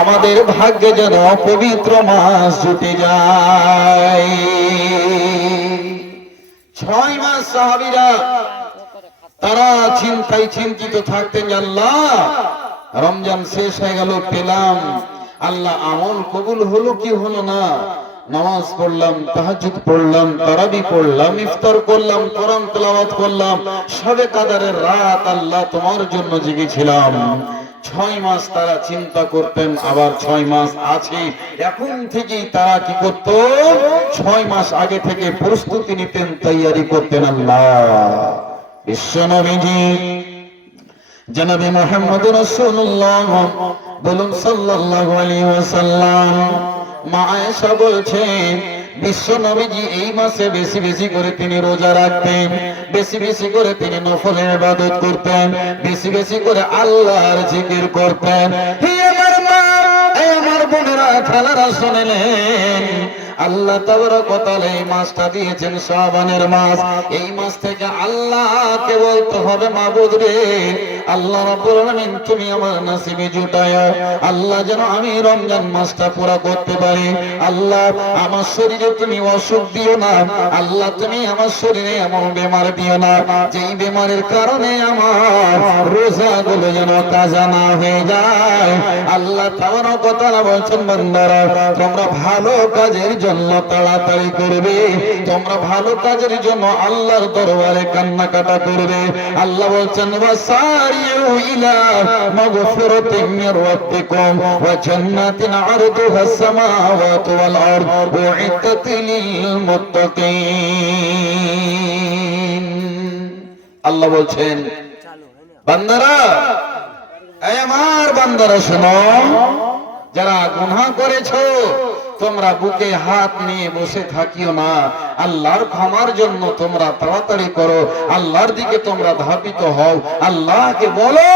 আমাদের ভাগ্যে যেন পবিত্র মাস জুটে যায়। 6 মাস সাহাবীরা তারা চিন্তিত থাকতেন, আল্লাহ রমজান শেষ হয়ে গেল, পেলাম, আল্লাহ আমল কবুল হলো কি হলো না, নামাজ পড়লাম, তাহাজ্জুদ পড়লাম, তারাবি পড়লাম, ইফতার করলাম, কোরআন তেলাওয়াত করলাম, শবে কদরের রাত আল্লাহ তোমার জন্য জেগেছিলাম। 6 মাস তারা চিন্তা করতেন, আবার 6 মাস আছে, এখন থেকেই তারা কি করত, 6 মাস আগে থেকে প্রস্তুতি নিতেন, তৈয়ারি করতেন। আল্লাহ বিশ্বনবীজি জনাবে মুহাম্মদ রাসূলুল্লাহ বলুন সাল্লাল্লাহু আলাইহি ওয়াসাল্লাম, মা আয়েশা বলছেন বিশ্বনবীজি এই মাসে বেশি বেশি করে তিনি রোজা রাখতেন, বেশি বেশি করে তিনি নফলের ইবাদত করতেন, বেশি বেশি করে আল্লাহর জিকির করতেন। হে আমার মা, হে আমার বোনেরা, খেলারা শুনলেন, আল্লাহ তাবারক ওয়া তাআলা এই মাসটা দিয়েছেন শাবানের মাস। এই মাস থেকে আল্লাহকে বলতে হবে, মাবুদ রে, আল্লাহ রাব্বুল আলামিন তুমি আমার নসিবে জুটায়ো, আল্লাহ যেন আমি রমজান মাসটা পুরো করতে পারি। আল্লাহ আমার শরীরে তুমি অসুখ দিও না, আল্লাহ তুমি আমার শরীরে এমন বেমার দিও না যেই বেমারের কারণে আমার রোজাগুলো যেন কাজা না হয়ে যায়। আল্লাহ তাবারক ওয়া তাআলা বলছেন, বান্দারা তোমরা ভালো কাজের জন্য তাড়াতাড়ি করবে, তোমরা ভালো কাজের জন্য আল্লাহর দরবারে কান্নাকাটা করবে। আল্লাহ বলছেন, ওয়াসারিউ ইলা মাগফিরাতিন মির রাব্বিকুম ওয়া জান্নাতিন আরদুহাস সামাওয়াতু ওয়াল আরদ উইদ্দাত লিল মুত্তাকিন। আল্লাহ বলছেন, বান্দারা, এই আমার বান্দারা শোনো, যারা গুনাহ করেছো তোমরা বুকে হাত নিয়ে বসে থাকিও না, আল্লাহর ক্ষমার জন্য তোমরা তাড়াতাড়ি করো, আল্লাহর দিকে তোমরা ধাবিত হও, আল্লাহকে বলো,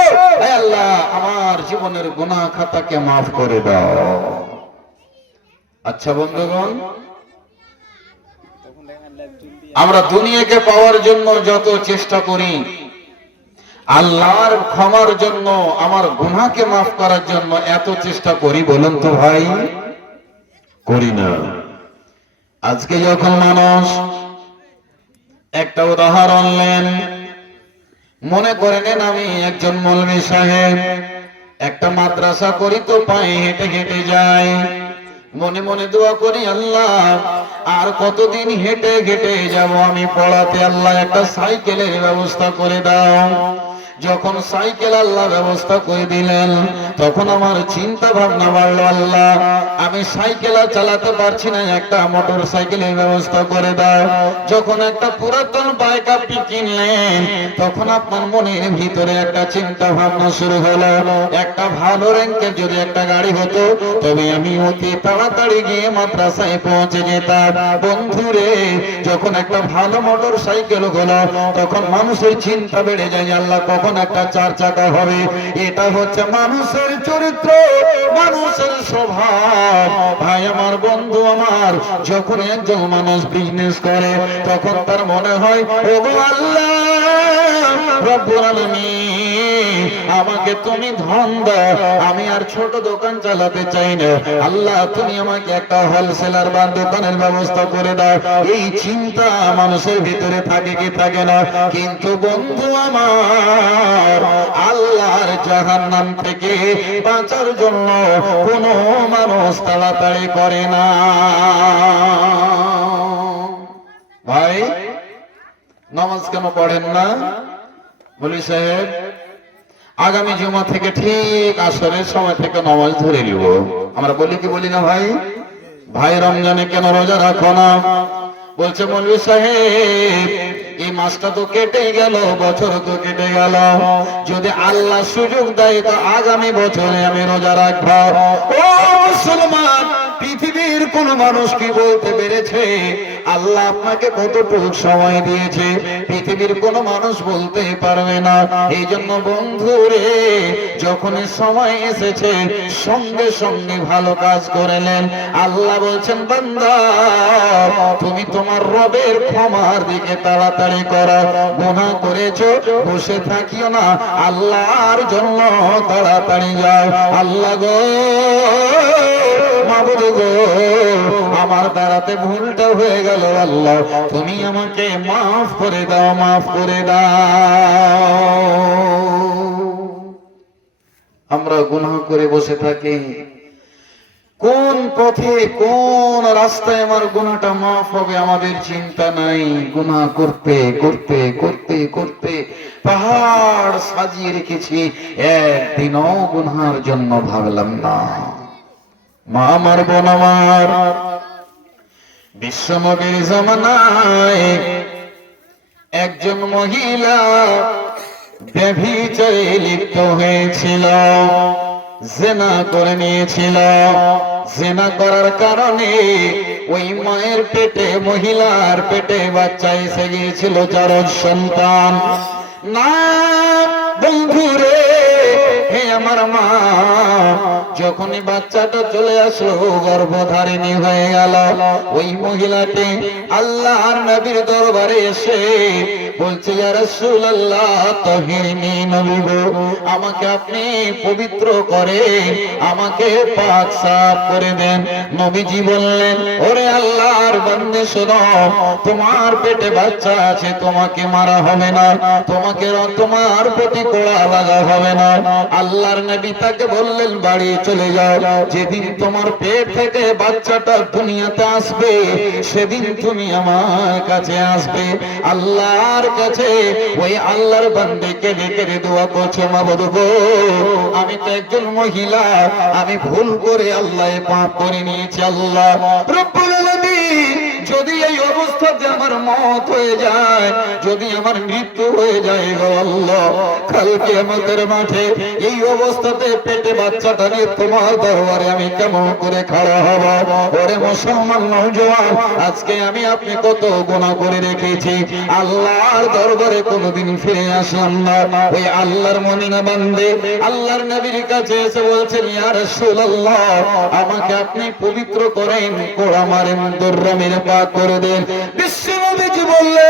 হে আল্লাহ আমার জীবনের গুনাহ খাতাকে মাফ করে দাও। আচ্ছা বন্ধুগণ, আমরা দুনিয়াকে পাওয়ার জন্য যত চেষ্টা করি, আল্লাহর ক্ষমার জন্য, আমার গুনাহকে মাফ করার জন্য এত চেষ্টা করি, বলুন তো ভাই, করি না? আজকে যখন মানুষ, একটা উদাহরণ নেন, মনে করে নেন আমি একজন মৌলভী সাহেব, একটা মাদ্রাসা করি তো পায়ে হেঁটে হেঁটে যাই, মনে মনে দোয়া করি, আল্লাহ আর কতদিন হেঁটে হেঁটে যাব আমি পড়াতে, আল্লাহ একটা সাইকেলের ব্যবস্থা করে দাও। যখন সাইকেল আল্লাহ ব্যবস্থা করে দিলেন, তখন আমার চিন্তা ভাবনা বাড়লো, আল্লাহ আমি সাইকেল আর চালাতে পারছি না, একটা মোটর সাইকেলের ব্যবস্থা করে দাও। যখন একটা পুরাতন বাইক আপনি কিনলেন, তখন আপনার মনের ভিতরে একটা চিন্তা ভাবনা শুরু হলো, একটা ভালো র্যাঙ্কের যদি একটা গাড়ি হতো, তবে আমি অতি তাড়াতাড়ি গিয়ে মাদ্রাসায় পৌঁছে যেতাম। বন্ধুরে, যখন একটা ভালো মোটর সাইকেল হলো, তখন মানুষের চিন্তা বেড়ে যায়, আল্লাহ কখন একটা 4 চাকা হবে। এটা হচ্ছে মানুষের চরিত্র, মানুষের স্বভাব। ভাই আমার, বন্ধু আমার, যখন একজন মানুষ বিজনেস করে, তখন তার মনে হয়, ওগো আল্লাহ রব্বুল আলামিন, আমাকে তুমি ধন দাও, আমি আর ছোট দোকান চালাতে চাই না, আল্লাহ তুমি আমাকে একটা হোলসেলার বা দোকানের ব্যবস্থা করে দাও। এই চিন্তা মানুষের ভিতরে থাকে কি থাকে না? কিন্তু বন্ধু আমার, আল্লাহর জাহান্নাম থেকে বাঁচার জন্য কোনো মানুষ তাড়াতাড়ি করে না। ভাই, নামাজ কেন পড়েন না? বলি সাহেব, আগামী জুমা থেকে ঠিক আসরের সময় থেকে নামাজ ধরে নিব। আমরা বলি কি বলি না ভাই? ভাই রমজানে কেন রোজা রাখো না? বলছে মৌলভী সাহেব, এই মাসটা তো কেটে গেল, বছর তো কেটে গেল, যদি আল্লাহ সুযোগ দেয় তো আগামী বছরে আমি রোজা রাখবো। ও মুসলমান, পৃথিবীর পৃথিবীর কোন মানুষ কি বলতে পেরেছে আল্লাহ আপনাকে কতটুকু সময় দিয়েছে? পৃথিবীর কোন মানুষ বলতে পারবে না। এই জন্য বন্ধুরে, যখনই সময় এসেছে সঙ্গে সঙ্গে ভালো কাজ করলেন। আল্লাহ বলছেন, বান্দা তুমি তোমার রবের ক্ষমার দিকে তাড়াতাড়ি করো। গুনাহ করেছো, বসে থাকিও না, আল্লাহর জন্য তাড়াতাড়ি যাও। আল্লাহ গো, মাবুদ গো, আমার দ্বারাতে ভুলটা হয়ে গেল, আল্লাহ তুমি আমাকে মাফ করে দাও, মাফ করে দাও। আমরা গুনাহ করে বসে থাকি, কোন পথে কোন রাস্তায় আমার গুনাহটা মাফ হবে আমাদের চিন্তা নাই। গুনাহ করতে করতে করতে করতে পাহাড় সাজিয়ে রেখেছি, একদিনও গুনাহের জন্য ভাবলাম না। মা আমার, বোন আমার, বিশ্বনবীর জামানায় একজন মহিলা ব্যভিচারে লিপ্ত হয়েছিল, জিনা করে নিয়েছিল। জিনা করার কারণে ওই মায়ের পেটে, মহিলার পেটে বাচ্চা এসে গিয়েছিল, 4 সন্তান। না বন্ধুরে, হে আমার মা, যখনই বাচ্চাটা চলে আসলো, গর্ভধারিণী হয়ে গেল, ওই মহিলাটি আল্লাহর নবীর দরবারে এসে বলছে, ইয়া রাসূলুল্লাহ তাহিরনি, নবী গো, আমাকে আপনি পবিত্র করে, আমাকে পাক সাফ করে দেন। নবীজি বললেন, ওরে আল্লাহর বান্দে শোনো, তোমার পেটে বাচ্চা আছে, তোমাকে মারা হবে না, তোমাকে তোমার প্রতি কোড়া লাগা হবে না। আল্লাহর নবী তাকে বললেন, বাড়ি চলে যাও, যেদিন তোমার পেট থেকে বাচ্চাটা দুনিয়াতে আসবে সেদিন তুমি আমার কাছে আসবে। আল্লাহর কাছে ওই আল্লাহর বান্দাকে ডেকে দোয়া করছে, মাবুদ গো, আমি তো একজন মহিলা, আমি ভুল করে আল্লাহকে পাপ করে নিয়েছি। আল্লাহ রব্বুল আলামিন, যদি এই অবস্থাতে আমার মত হয়ে যায়, যদি আমার মৃত্যু হয়ে যায় গো আল্লাহ, কাল কিয়ামতের মাঠে এই অবস্থাতে পেটে বাচ্চাটা নিয়ে তোমার দরবারে আমি কেমন করে খাড়া হব? ওরে মুসলমান নওজোয়ান, আজকে আমি আপনি কত গুনাহ করে রেখেছি, আল্লাহর দরবারে কোনোদিন ফিরে আসলাম না। ওই আল্লাহর মুমিনা বান্দে আল্লাহর নবীর কাছে এসে বলছেন, ইয়া রাসূলুল্লাহ, আমাকে আপনি পবিত্র করেন, কোড়া মারেন, দররা মেরে পাক করে দেন। বিশ্বনবীজি বললে,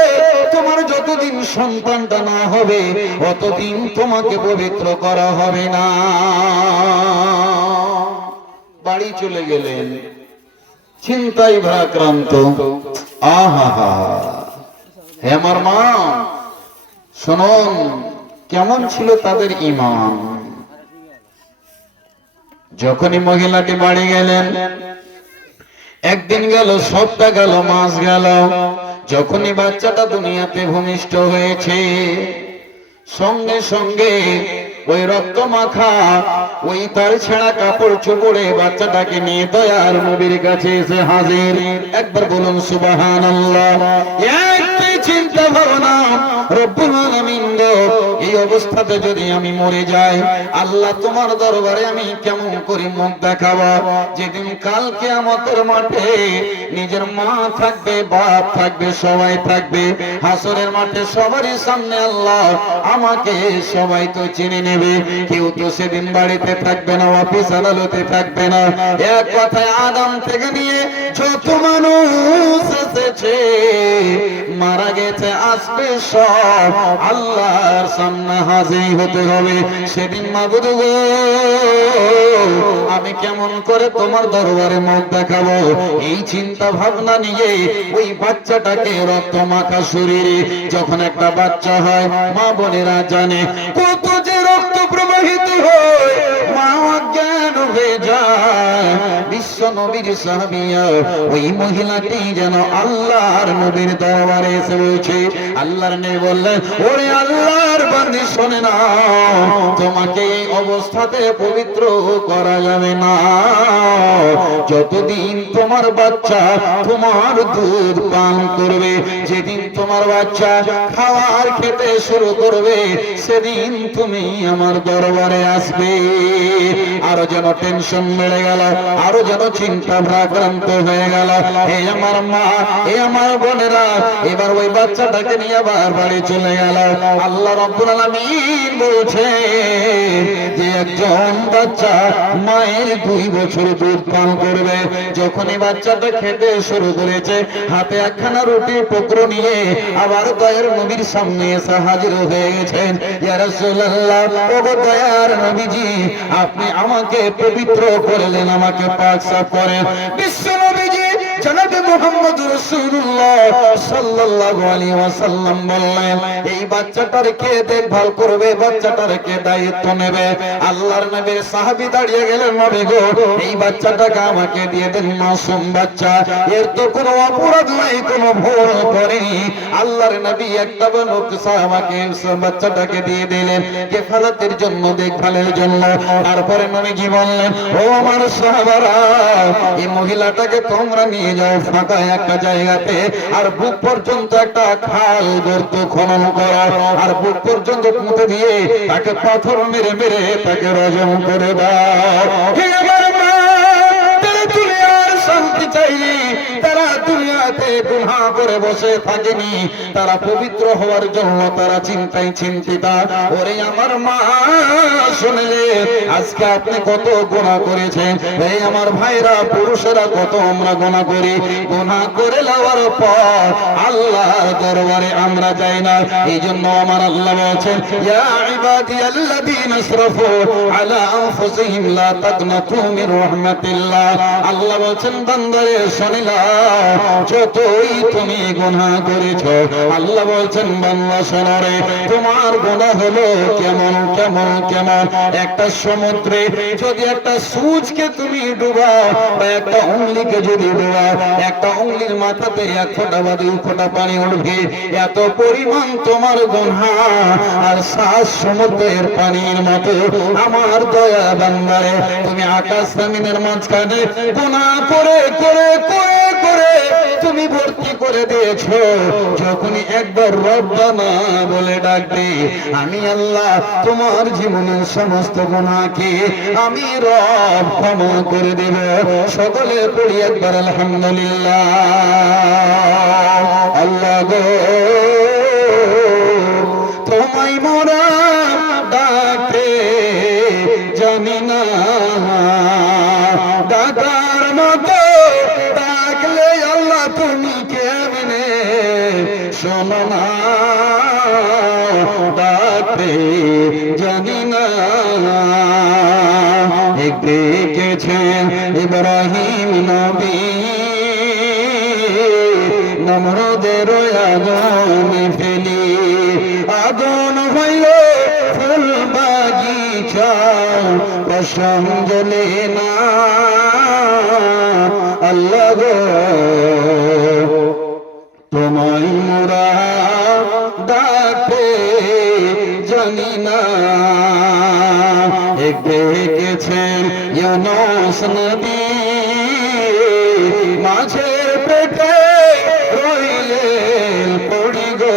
তোমার যতদিন সন্তানটা না হবে ততদিন তোমাকে পবিত্র করা হবে না। বাড়ি চলে গেলেন, চিন্তায় ভারাক্রান্ত। আহা হা, হে আমার মা, শুনুন কেমন ছিল তাদের ঈমান। যখনই মহিলাটি বাড়ি গেলেন, একদিন গেল, সপ্তাহ গেল, মাস গেল, যখনই বাচ্চাটা দুনিয়াতে ভূমিষ্ঠ হয়েছে, সঙ্গে সঙ্গে ওই রক্ত মাখা, ওই তার ছেঁড়া কাপড় চোপড়ে বাচ্চাটাকে নিয়ে দয়ার নবীর কাছে এসে হাজির। একবার বলুন সুবহানাল্লাহ। একটি চিন্তা ভাবনা, রব্বুল আলামিন গো, এই অবস্থাতে যদি আমি মরে যাই, আল্লাহ তোমার দরবারে আমি কেমন করে মুখ দেখাবো? যেদিন কাল কিয়ামতের মাঠে নিজের মা থাকবে, বাপ থাকবে, সবাই থাকবে, হাসরের মাঠে সবারই সামনে আল্লাহ আমাকে সবাই তো চিনে নেবে, কেউ তো সেদিন বাড়িতে থাকবে না, অফিস আদালতে থাকবে না। এক কথায় আদম থেকে নিয়ে যত মানুষ এসেছে, মারা গেছে, আসবে, সব আল্লাহর সামনে হাজির হতে হবে। সেদিন মাবুদ গো, আমি কেমন করে তোমার দরবারে মুখ দেখাবো? এই চিন্তা ভাবনা নিয়ে ওই বাচ্চাটাকে, রক্ত মাখা শরীরে যখন একটা বাচ্চা হয়, মা বোনেরা জানে কত যে রক্ত প্রবাহিত হয়, মা অজ্ঞান হয়ে যায়। বিশ্ব নবীর সাহাবিয়া ওই মহিলাটি যেন আল্লাহর নবীর দরবারে এসে বলছে, আল্লাহর নবী বললেন, ওরে আল্লাহর বান্দী শোনে না, তোমাকে এই অবস্থাতে পবিত্র করা যাবে না, যতদিন তোমার বাচ্চা তোমার দুধ পান করবে। যেদিন তোমার বাচ্চা খাবার খেতে শুরু করবে, সেদিন তুমি আমার দরবারে আসবে। আরো যেন টেনশন বেড়ে গেল, আরো যেন চিন্তা ভারাক্রান্ত হয়ে গেল। এই আমার মা, এই আমার বোনেরা, এবার ওই বাচ্চাটাকে নিয়ে আবার বাড়ি চলে গেল। আল্লাহ রাব্বুল আলামিন বলছে যে একজন বাচ্চা মায়ের 2 বছর দুধ পান করবে, যখনই বাচ্চাটা খেতে শুরু করেছে, হাতে একখানা রুটি টুকরো নিয়ে আবার দয়ার নবীর সামনে এসে হাজির হয়ে গেছেন। ইয়া রাসূলুল্লাহ, ওগো দয়ার নবীজি, আপনি আমাকে পবিত্র করলেন, আমাকে পাক সাফ করেন। বিশ্ব নবীজি জনাবে মুহাম্মদ রাসূলুল্লাহ সাল্লাল্লাহু আলাইহি ওয়াসাল্লাম বললেন, এই বাচ্চাটার কে দেখভাল করবে, বাচ্চাটার কে দায়িত্ব নেবে? আল্লাহর নবীর সাহাবী দাঁড়িয়ে গেলেন, নবী গো, এই বাচ্চাটাকে আমাকে দিয়ে দেন, মাসুম বাচ্চা, এর তো কোনো অপরাধ নাই, কোনো ভুল করেনি। আল্লাহর নবী একটা বনুকসা আমাকে বাচ্চাটাকে দিয়ে দিলেন কেফালাতের জন্য, দেখভালের জন্য। তারপরে নবীজি বললেন, ও আমার সাহাবারা, এই মহিলাটাকে তোমরা নিয়ে যাও ফাঁকা একটা জায়গাতে, আর বুক পর্যন্ত একটা খাল গর্ত খনন করো, আর বুক পর্যন্ত পুঁতে দিয়ে তাকে পাথর মেরে মেরে তাকে রজম করে দাও। শান্তি চাইনি, তারা দুনিয়াতে গুনাহ করে বসে থাকেনি, তারা পবিত্র হওয়ার জন্য তারা চিন্তায় চিন্তিত। ওরে আমার মা, শুনলে আজকে আপনি কত গুনাহ করেছেন। এই আমার ভাইরা, পুরুষেরা কত আমরা গুনাহ করি। গুনাহ করে যাওয়ার পর আল্লাহর দরবারে আমরা যাই না। এই জন্য আমার আল্লাহ বলেছেন, ইয়া ইবাদিয়াল্লাযীনা আসরাফু আলা আনফুসিহিম লা তাকনাতু মির রাহমাতিল্লাহ। আল্লাহ বলেছেন, বান্দারে শুনিলা, যতই তুমি গুনাহ করেছো, আল্লাহ বলছেন বান্দা শোনো রে, তোমার গুনাহ হলো কেমন কেমন কেমন। একটা সমুদ্রে যদি একটা সূচকে তুমি ডুবাও, বা একটা উংলিকে যদি ডুবাও, একটা উংলির মাথাতে 1 ফোঁটা বা 2 ফোঁটা পানি উঠবে, এত পরিমাণ তোমার গুনাহ। আর 7 সমুদ্রের পানির মতো আমার দয়া বান্দারে, তুমি আকাশ জমিনের মাঝখানে গুনাহ করে করে করে করে তুমি ভর্তি করে দিয়েছো। যখনই একবার রব্বানা বলে ডাকবে, আমি আল্লাহ তোমার জীবনের সমস্ত গুনাহকে আমি রব ক্ষমা করে দেব। সকলে পড়ি একবার আলহামদুলিল্লাহ। আল্লাহ গো, তোমায় মোরা ডাকতে জানি না, ডাকার মতো ডাকলে আল্লাহ তুমি কেমনে শোনো না, ডাকতে জানি না। দেখেছেন ইব্রাহিম নবী নমরুদের আগুনে ফেলি, আগুন হইল ফুল বাগিচা, পশম জ্বলে না। আল্লাহ গো, তোমায় মোরা ডাকতে জানি না। দেখেছেন ইউনূস নবী মাছের পেটে রইলেন পড়ি গো,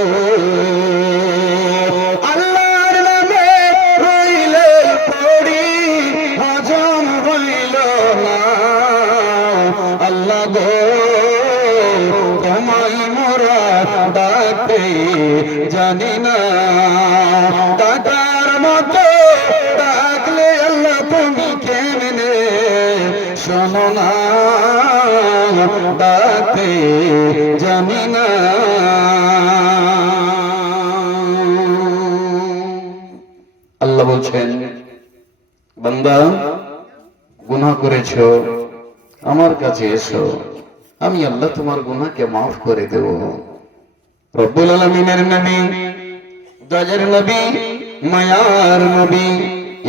আল্লাহর নামে রইলেন পড়ি, হজম হইল না। আল্লাহ গো, তোমায় মোরা ডাকতে জানি না, ডাকার মতো ডাকলে আল্লাহ তুমি কেমনে শোনো না, ডাকতে জানি না। আল্লাহ বলছেন, বান্দা গুনাহ করেছো, আমার কাছে এসো, আমি আল্লাহ তোমার গুনাহকে মাফ করে দেব। রব্বুল আলামিনের নবী, দয়ার নবী, মায়ার নবী,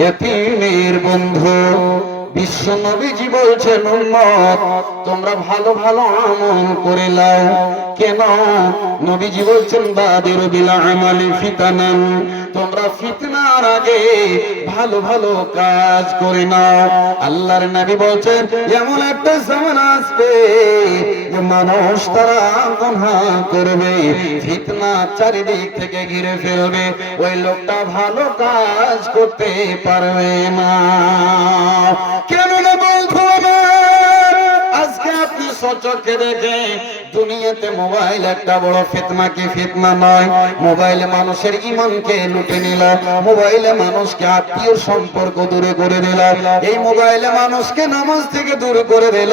ইয়তীমের বন্ধু বিশ্ব নবীজি বলছেন, উম্মত তোমরা ভালো ভালো আমল করে নাও। কেন? নবীজি বলছেন, বাদিরু বিল আমালি ফিতানান, তোমরা ফিতনা যাওয়ার আগে ভালো ভালো কাজ করে নাও। আল্লাহর নবী বলছেন এমন একটা জামানা আসবে যে মানুষ তারা গুনাহ করবে, ফিতনা চারিদিক থেকে ঘিরে ফেলবে, ওই লোকটা ভালো কাজ করতে পারবে না। কেন বলবো আমার, আজকে আপনি সচক্ষে দেখে দুনিয়াতে মোবাইল একটা বড় ফিতনা, কি ফিতনা নয়? মোবাইলে মানুষের ঈমানকে লুটে নিল, মোবাইলে মানুষকে আত্মীয় সম্পর্ক দূরে করে দিল, এই মোবাইলে মানুষকে নামাজ থেকে দূরে করে দিল,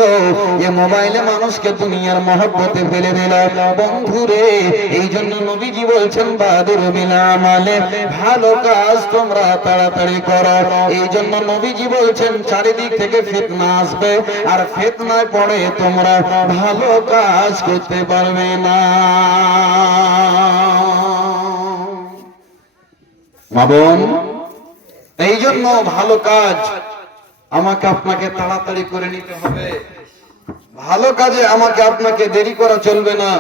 এই মোবাইলে মানুষকে দুনিয়ার মহব্বতে ফেলে দিল। বন্ধুরে, এই জন্য নবীজি বলছেন বাদির বিল আমালে, ভালো কাজ তোমরা তাড়াতাড়ি করো। এই জন্য নবীজি বলছেন চারিদিক থেকে ফিতনা আসবে, আর ফিতনায় পড়ে তোমরা ভালো কাজ করতে পারবে না। মা বোন, এই জন্য ভালো কাজ আমাকে আপনাকে তাড়াতাড়ি করে নিতে হবে। ভালো কাজে আমাকে আপনাকে দেরি করা চলবে না।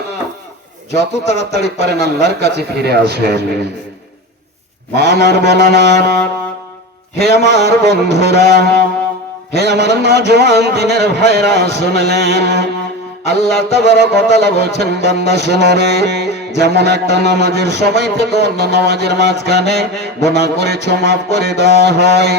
যত তাড়াতাড়ি পারেন আল্লাহর কাছে ফিরে আসেন। মা আমার বোনেরা, হে আমার বন্ধুরা, হে আমার নওজোয়ান দিনের ভাইরা, শুনলেন আল্লাহ তাবারক ওয়া তাআলা বলছেন, বান্দা শোনো রে, যেমন একটা নামাজের সময় থেকে অন্য নামাজের মাঝখানে গুনাহ করেছো মাফ করে দেওয়া হয়,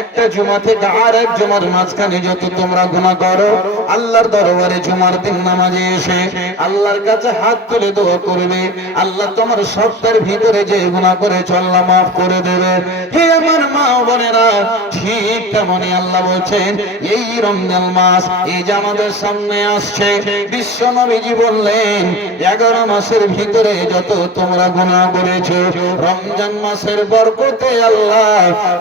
একটা জুমা থেকে আরেক জুমার মাঝখানে যত তোমরা গুনাহ করো, আল্লাহর দরবারে জুমার দিন নামাজে এসে আল্লাহর কাছে হাত তুলে দোয়া করবে, আল্লাহ তোমার সপ্তাহের ভিতরে যে গুনাহ করেছো আল্লাহ মাফ করে দেবে। হে আমার মা বোনেরা, ঠিক তেমনই আল্লাহ বলছেন এই রমজান মাস এই যে আমাদের সামনে আসছে, বিশ্ব নবীজি বললেন 11 মাসের ভিতরে যত তোমরা গুনাহ করেছো, রমজান মাসের বরকতে আল্লাহ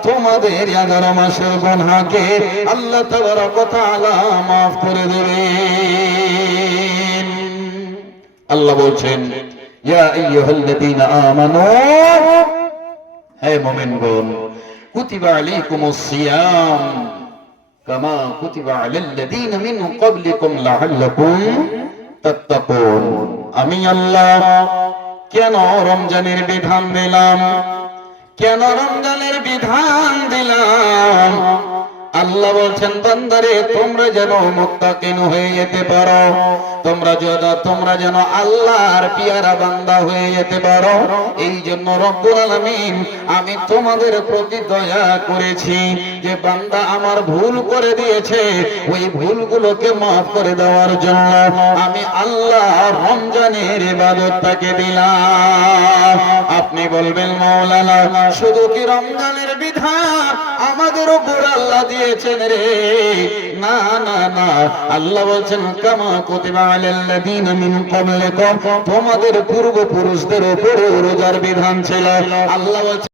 তোমাদের 11 মাসের গুনাহকে আল্লাহ তাবারক ওয়া তাআলা মাফ করে দেবেন। আল্লাহ বলছেন ইয়া আইয়ুহাল্লাযীনা আমানু, হে মুমিনগণ, কুতিবা আলাইকুমুস সিয়াম কামা কুতিবা আলাল্লাযীনা মিন ক্বাবলিকুম লাআল্লাকুম তাত্তাকুন। আমি আল্লাহ কেন রমজানের বিধান দিলাম? কেন রমজানের বিধান দিলাম? আল্লাহ বলছেন বান্দারে, তোমরা যেন মুত্তাকিন হয়ে যেতে পারো, তোমরা যেন আল্লাহর পিয়ারা বান্দা হয়ে যেতে পারো। এই জন্য রব্বুল আলামিন আমি তোমাদের প্রতি দয়া করেছি, যে বান্দা আমার ভুল করে দিয়েছে ওই ভুলগুলোকে মাফ করে দেওয়ার জন্য আমি আল্লাহ রমজানের ইবাদতটাকে দিলাম। আপনি বলবেন মাওলানা, শুধু কি রমজানের বিধান আমাদের উপর আল্লাহ দিয়েছেন রে? না না না, আল্লাহ বলছেন কামা কুতিবা আলাল্লাযীনা মিন ক্বাবলিকুম, তোমাদের পূর্বপুরুষদের উপরে রোজার বিধান ছিল। আল্লাহ বলছেন